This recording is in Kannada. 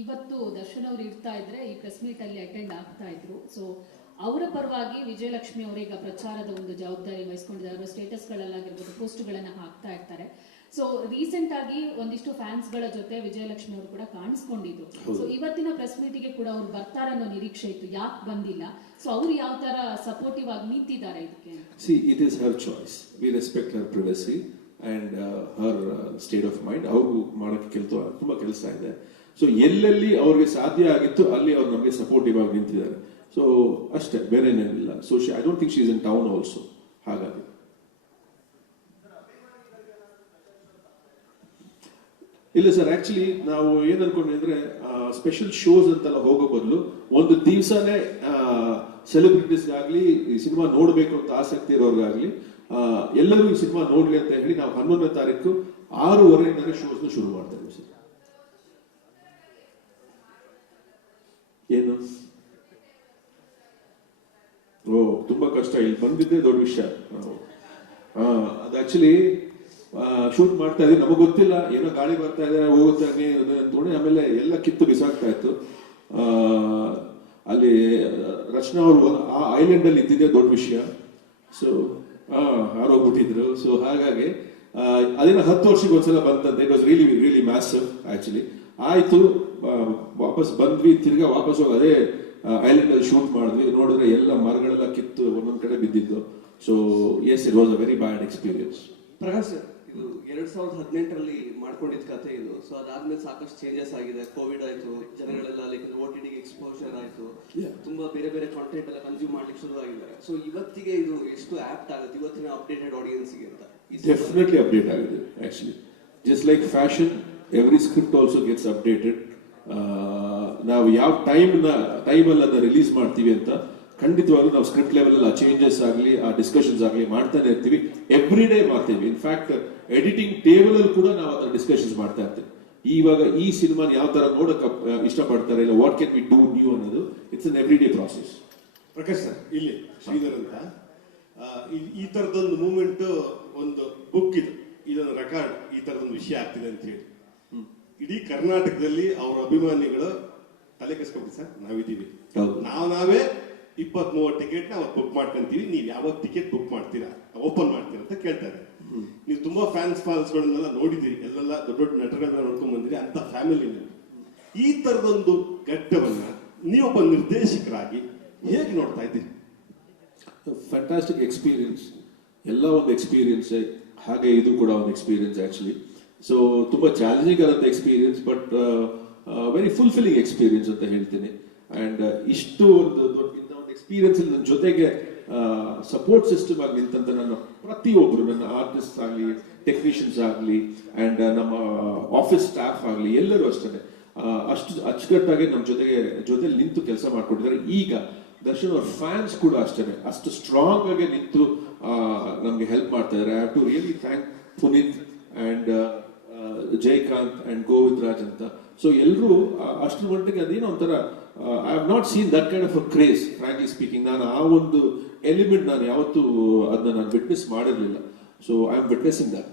ಇವತ್ತು ದರ್ಶನ್ ಅವರು ಇರ್ತಾ ಇದ್ರೆ ಈ ಪ್ರೆಸ್ ಮೀಟ್ ಅಲ್ಲಿ ಅಟೆಂಡ್ ಆಗ್ತಾ ಇದ್ರು. ಸೊ ಅವರ ಪರವಾಗಿ ವಿಜಯಲಕ್ಷ್ಮಿ ಅವರೀಗ ಪ್ರಚಾರದ ಒಂದು ಜವಾಬ್ದಾರಿ ವಹಿಸ್ಕೊಂಡಿದ್ದಾರೆ. ಅವರ ಸ್ಟೇಟಸ್ಗಳಲ್ಲಾಗಿರ್ಬೋದು ಪೋಸ್ಟ್ಗಳನ್ನು ಹಾಕ್ತಾ ಇರ್ತಾರೆ. ಸೊ ರೀಸೆಂಟ್ ಆಗಿ ಒಂದಿಷ್ಟು ಫ್ಯಾನ್ಸ್ ಗಳ ಜೊತೆ ವಿಜಯಲಕ್ಷ್ಮಿ ಅವರು ಕೂಡ ಕಾಣಿಸ್ಕೊಂಡಿದ್ರು. ಸೊ ಇವತ್ತಿನ ಪ್ರೆಸ್ ಮೀಟಿಗೆ ಕೂಡ ಅವ್ರು ಬರ್ತಾರೆ ಅನ್ನೋ ನಿರೀಕ್ಷೆ ಇತ್ತು, ಯಾಕೆ ಬಂದಿಲ್ಲ? ಸೊ ಅವ್ರು ಯಾವ ತರ ಸಪೋರ್ಟಿವ್ ಆಗಿ ನಿಂತಿದ್ದಾರೆ ಇದಕ್ಕೆ? See, it is her choice. We respect her privacy and her state of mind. ಅವ್ರು ಮಾಡೋಕ್ಕೆ ತುಂಬಾ ಕೆಲಸ ಇದೆ. ಸೊ ಎಲ್ಲೆಲ್ಲಿ ಅವ್ರಿಗೆ ಸಾಧ್ಯ ಆಗಿತ್ತು ಅಲ್ಲಿ ಅವ್ರು ನಮಗೆ ಸಪೋರ್ಟಿವ್ ಆಗಿ ನಿಂತಿದ್ದಾರೆ. ಸೊ ಅಷ್ಟೇ, ಬೇರೆ ಏನೇನಿಲ್ಲ. So I don't think she is in town also. ಹಾಗಾಗಿ ಇಲ್ಲ ಸರ್, ಆಕ್ಚುಲಿ ನಾವು ಏನ್ ಅನ್ಕೊಂಡ್ವಿ ಅಂದ್ರೆ ಸ್ಪೆಷಲ್ ಶೋಸ್ ಅಂತೆಲ್ಲ ಹೋಗೋ ಬದಲು ಒಂದು ದಿವಸನೇ ಸೆಲೆಬ್ರಿಟೀಸ್ಗಾಗ್ಲಿ ಈ ಸಿನಿಮಾ ನೋಡ್ಬೇಕು ಅಂತ ಆಸಕ್ತಿ ಇರೋರ್ಗಾಗ್ಲಿ ಎಲ್ಲರೂ ಈ ಸಿನಿಮಾ ನೋಡ್ಲಿ ಅಂತ ಹೇಳಿ ನಾವು 11ನೇ ತಾರೀಕು 6:30 ಶೋಸ್ನ ಶುರು ಮಾಡ್ತಾ ಇದ್ದೀವಿ ಸರ್. ಏನು ತುಂಬಾ ಕಷ್ಟ, ಇಲ್ಲಿ ಬಂದಿದ್ದೆ ದೊಡ್ಡ ವಿಷಯ. ಅದು ಆಕ್ಚುಲಿ ಶೂಟ್ ಮಾಡ್ತಾ ಇದ್ವಿ, ನಮಗ್ ಗೊತ್ತಿಲ್ಲ, ಏನೋ ಗಾಳಿ ಬರ್ತಾ ಇದೆ ಹೋಗುತ್ತೆ ನೋಡಿ, ಆಮೇಲೆ ಎಲ್ಲ ಕಿತ್ತು ಬಿಸಾಕ್ತಾ ಇತ್ತು. ಅಲ್ಲಿ ರಚನಾ ಅವರು ಆ ಐಲ್ಯಾಂಡ್ ಅಲ್ಲಿ ಇದ್ದಿದ್ದೆ ದೊಡ್ಡ ವಿಷಯ. ಸೊ ಹಾರೋಗ್ಬಿಟ್ಟಿದ್ರು. ಸೊ ಹಾಗಾಗಿ ಅದೇನೋ 10 ವರ್ಷಕ್ಕೆ ಒಂದ್ಸಲ ಬಂತಂತೆ. It was really really massive actually. ಆಯ್ತು, ವಾಪಸ್ ಬಂದ್ವಿ, ತಿರ್ಗಾ ವಾಪಸ್ ಹೋಗಿ ಅದೇ ಐಲ್ಯಾಂಡ್ ಅಲ್ಲಿ ಶೂಟ್ ಮಾಡಿದ್ವಿ. ನೋಡಿದ್ರೆ ಎಲ್ಲ ಮರಗಳೆಲ್ಲ ಕಿತ್ತು ಒಂದೊಂದ್ ಕಡೆ ಬಿದ್ದಿದ್ದು. So yes, it was a very bad experience. Prakash sir, ಇದು 2018ರಲ್ಲಿ ಮಾಡ್ಕೊಂಡಿದ್ದ ಕಥೆ ಇದು. ಸೊ ಅದಾದ್ಮೇಲೆ ಸಾಕಷ್ಟು ಚೇಂಜಸ್ ಆಗಿದೆ. ಕೋವಿಡ್ ಆಯ್ತು, ಜನಗಳೆಲ್ಲ ಲೈಕ್ OTT ಎಕ್ಸ್ಪೋಜರ್ ಆಯ್ತು, ತುಂಬಾ ಬೇರೆ ಬೇರೆ ಕಾಂಟೆಂಟ್ ಎಲ್ಲ ಕನ್ಸ್ಯೂಮ್ ಮಾಡ್ಲಿಕ್ಕೆ ಶುರು ಆಗಿದ್ದಾರೆ. ಸೊ ಇವತ್ತಿಗೆ ಇದು ಎಷ್ಟು ಆಪ್ಟ್ ಆಗುತ್ತೆ ಇವತ್ತಿನ ಅಪ್ಡೇಟೆಡ್ ಆಡಿಯನ್ಸ್ಗೆ ಅಂತ? ಡೆಫಿನೆಟ್ಲಿ ಅಪ್ಡೇಟ್ ಆಗಿದೆ actually. Just like fashion, every script also gets updated. ನಾವು ಯಾವ ಟೈಮಲ್ಲಿ ಅದನ್ನ ರಿಲೀಸ್ ಮಾಡ್ತೀವಿ ಅಂತ ಖಂಡಿತವಾಗ್ಲೂ ನಾವು ಸ್ಕ್ರಿಪ್ಟ್ ಲೆವೆಲ್ ಅಲ್ಲಿ ಆ ಚೇಂಜಸ್ ಆಗಲಿ, ಆ ಡಿಸ್ಕಷನ್ಸ್ ಆಗಲಿ ಮಾಡ್ತಾನೆ ಇರ್ತೀವಿ. ಎವ್ರಿ ಡೇ ಮಾಡ್ತೀವಿ. ಇನ್ಫ್ಯಾಕ್ಟ್ ಎಡಿಟಿಂಗ್ ಟೇಬಲ್ ಅಲ್ಲಿ ಕೂಡ ನಾವು ಅದರ ಡಿಸ್ಕಷನ್ಸ್ ಮಾಡ್ತಾ ಇರ್ತೀವಿ. ಇವಾಗ ಈ ಸಿನಿಮಾ ಯಾವ ತರ ನೋಡಕ್ ಇಷ್ಟಪಡ್ತಾರೆ, ಇಲ್ಲ what can we do new ಅನ್ನೋದು it's an everyday process. Prakash sir, ಇಲ್ಲಿ ಶ್ರೀಧರ್ ಅಂತ ಈ ತರದೊಂದು ಮೂವ್ಮೆಂಟ್, ಒಂದು ಬುಕ್ ಇದು, ಇದೊಂದು ರೆಕಾರ್ಡ್, ಈ ತರದೊಂದು ವಿಷಯ ಆಗ್ತಿದೆ ಅಂತ ಹೇಳಿ ಇಡೀ ಕರ್ನಾಟಕದಲ್ಲಿ ಅವರ ಅಭಿಮಾನಿಗಳು ತಲೆ ಕೆಸ್ಕೊಬಿಡಿ ಸರ್. ನಾವಿದ್ದೀವಿ, ನಾವೇ 20-30 ಟಿಕೆಟ್ ನ ಅವತ್ತು ಬುಕ್ ಮಾಡ್ಕೊಂತೀವಿ, ನೀವು ಯಾವಾಗ ಟಿಕೆಟ್ ಬುಕ್ ಮಾಡ್ತೀರಾ, ಓಪನ್ ಮಾಡ್ತೀರಾ ಅಂತ ಕೇಳ್ತಾರೆ. ನೀವು ತುಂಬಾ ಫಾನ್ಸ್ಗಳನ್ನೆಲ್ಲ ನೋಡಿದಿರಿ, ಎಲ್ಲೆಲ್ಲ ದೊಡ್ಡ ದೊಡ್ಡ ನಟಗಳನ್ನ ನೋಡ್ಕೊಂಡ್ ಬಂದಿರಿ. ಅಂತ ಫ್ಯಾಮಿಲಿ ಈ ತರದೊಂದು ಘಟ್ಟವನ್ನ ನೀವೊಬ್ಬ ನಿರ್ದೇಶಕರಾಗಿ ಹೇಗೆ ನೋಡ್ತಾ ಇದ್ದೀರಿ? Fantastic experience. ಎಲ್ಲ ಒಂದು ಎಕ್ಸ್ಪೀರಿಯನ್ಸ್, ಹಾಗೆ ಇದು ಕೂಡ ಒಂದು ಎಕ್ಸ್ಪೀರಿಯನ್ಸ್ ಆಕ್ಚುಲಿ. ಸೊ ತುಂಬಾ ಚಾಲೆಂಜಿಂಗ್ ಆದಂತ experience, but very fulfilling experience ಅಂತ ಹೇಳ್ತೀನಿ. ಅಂಡ್ ಇಷ್ಟು ಒಂದು ದೊಡ್ಡ ಎಕ್ಸ್ಪೀರಿಯನ್ಸ್ ನನ್ನ ಜೊತೆಗೆ ಸಪೋರ್ಟ್ ಸಿಸ್ಟಮ್ ಆಗಿ ನಿಂತಂತ ನನ್ನ ಪ್ರತಿಯೊಬ್ಬರು, ನನ್ನ ಆರ್ಟಿಸ್ಟ್ ಆಗಲಿ, ಟೆಕ್ನಿಷಿಯನ್ಸ್ ಆಗಲಿ, ಅಂಡ್ ನಮ್ಮ ಆಫೀಸ್ ಸ್ಟಾಫ್ ಆಗಲಿ, ಎಲ್ಲರೂ ಅಷ್ಟೇ ಅಷ್ಟು ಅಚ್ಚುಕಟ್ಟಾಗಿ ನಮ್ಮ ಜೊತೆಲಿ ನಿಂತು ಕೆಲಸ ಮಾಡ್ಕೊಂಡಿದ್ದಾರೆ. ಈಗ ದರ್ಶನ್ ಅವ್ರ ಫ್ಯಾನ್ಸ್ ಕೂಡ ಅಷ್ಟೇ ಅಷ್ಟು ಸ್ಟ್ರಾಂಗ್ ಆಗಿ ನಿಂತು ನಮ್ಗೆ ಹೆಲ್ಪ್ ಮಾಡ್ತಾ ಇದ್ದಾರೆ. I have to really thank Puneeth and Jayakanth and Govind Raj ಅಂತ. ಸೊ ಎಲ್ಲರೂ ಅಷ್ಟರ ಮಟ್ಟಿಗೆ ಅದೇನೋ ಒಂಥರ I have not seen that kind of a craze, frankly speaking. ನಾನು ಆ ಒಂದು ಎಲಿಮೆಂಟ್ ನಾನು ಯಾವತ್ತೂ ಅದನ್ನ ನಾನು ವಿಟ್ನೆಸ್ ಮಾಡಿರ್ಲಿಲ್ಲ. So I am witnessing that.